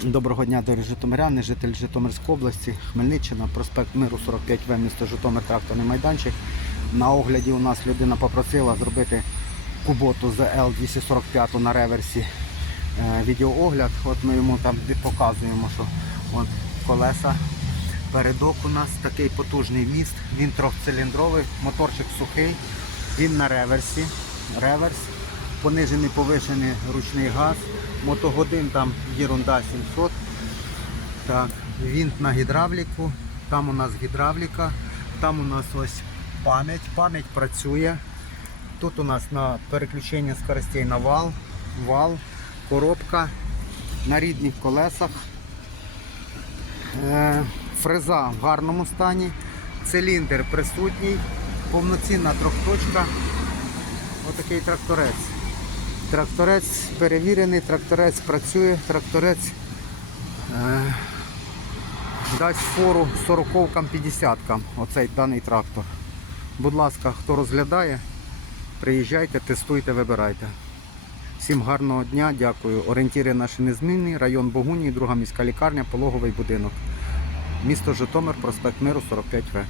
Доброго дня, дорогі Житомиряни, житель Житомирської області, Хмельниччина, проспект Миру 45В, місто Житомир, тракторний майданчик. На огляді у нас людина попросила зробити куботу ZL245 на реверсі е, відеоогляд. От ми йому там показуємо, що от колеса. Передок у нас такий потужний міст, він трьохциліндровий, моторчик сухий, він на реверсі. Реверс, понижений повишений ручний газ, мотогодин там єрунда 700. Так, вінт на гідравліку, там у нас гідравліка, там у нас ось пам'ять. Пам'ять працює. Тут у нас на переключення скоростей на вал, вал, коробка на рідних колесах. Е, Фреза в гарному стані, циліндр присутній, повноцінна трьохточка. Отакий тракторець. Тракторець перевірений, тракторець працює, тракторець е, дасть фору 40-кам 50-кам оцей даний трактор. Будь ласка, хто розглядає, приїжджайте, тестуйте, вибирайте. Всім гарного дня, дякую. Орієнтіри наші незмінні, район Богунії, друга міська лікарня, пологовий будинок. Місто Житомир, проспект Миру 45В.